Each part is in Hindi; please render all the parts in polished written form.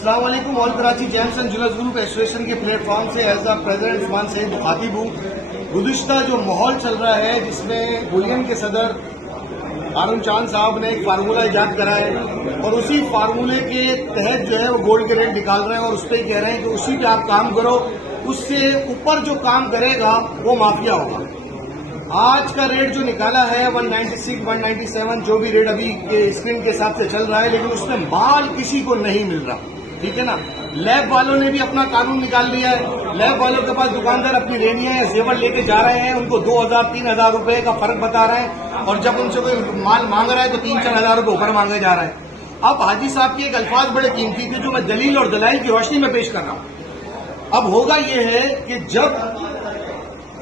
अस्सलाम वालेकुम। All Karachi gems and jewellers group association के प्लेटफॉर्म से as a president Usman Saeed मुखातिब हूँ। गुज़िश्ता जो माहौल चल रहा है जिसमें बुलियन के सदर हारून चांद साहब ने एक फार्मूला ईजाद करा है और उसी फार्मूले के तहत जो है वो गोल्ड के रेट निकाल रहे हैं और उस पर कह रहे हैं कि उसी पे आप काम करो, उससे ऊपर जो काम करेगा वो माफिया होगा। आज का रेट जो निकाला है 196, 197 जो भी रेट अभी के स्क्रीन के हिसाब से चल रहा है, लेकिन उसमें माल किसी को नहीं मिल रहा, ठीक है ना। लैब वालों ने भी अपना कानून निकाल लिया है। लैब वालों के पास दुकानदार अपनी रेनियां या जेवर लेके जा रहे हैं, उनको 2,000-3,000 रुपए का फर्क बता रहे हैं और जब उनसे कोई माल मांग रहा है तो 3-4 हजार रुपए ऊपर मांगे जा रहा है। अब हाजी साहब के एक अल्फाज बड़े कीमती थे जो मैं दलील और दलाइल की रोशनी में पेश कर रहा हूं। अब होगा यह है कि जब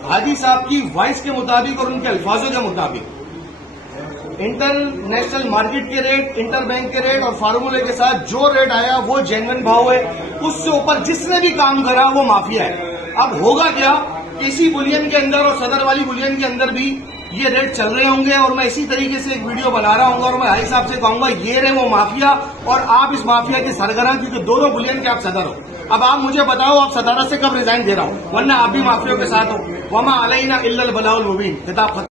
हाजी साहब की वॉइस के मुताबिक और उनके अल्फाजों के मुताबिक इंटरनेशनल मार्केट के रेट, इंटर बैंक के रेट और फार्मूले के साथ जो रेट आया वो जेन्युइन भाव है, उससे ऊपर जिसने भी काम करा वो माफिया है। अब होगा क्या, इसी बुलियन के अंदर और सदर वाली बुलियन के अंदर भी ये रेट चल रहे होंगे और मैं इसी तरीके से एक वीडियो बना रहा हूँ और मैं हाजी साहब से कहूंगा ये रहे वो माफिया और आप इस माफिया के सरगना, क्योंकि दोनों बुलियन के आप सदर हो। अब आप मुझे बताओ आप सदारत से कब रिजाइन दे रहा हो, वरना आप भी माफियों के साथ हो। वमा अलैना इल्लल बलाउल मुबीन। खिताब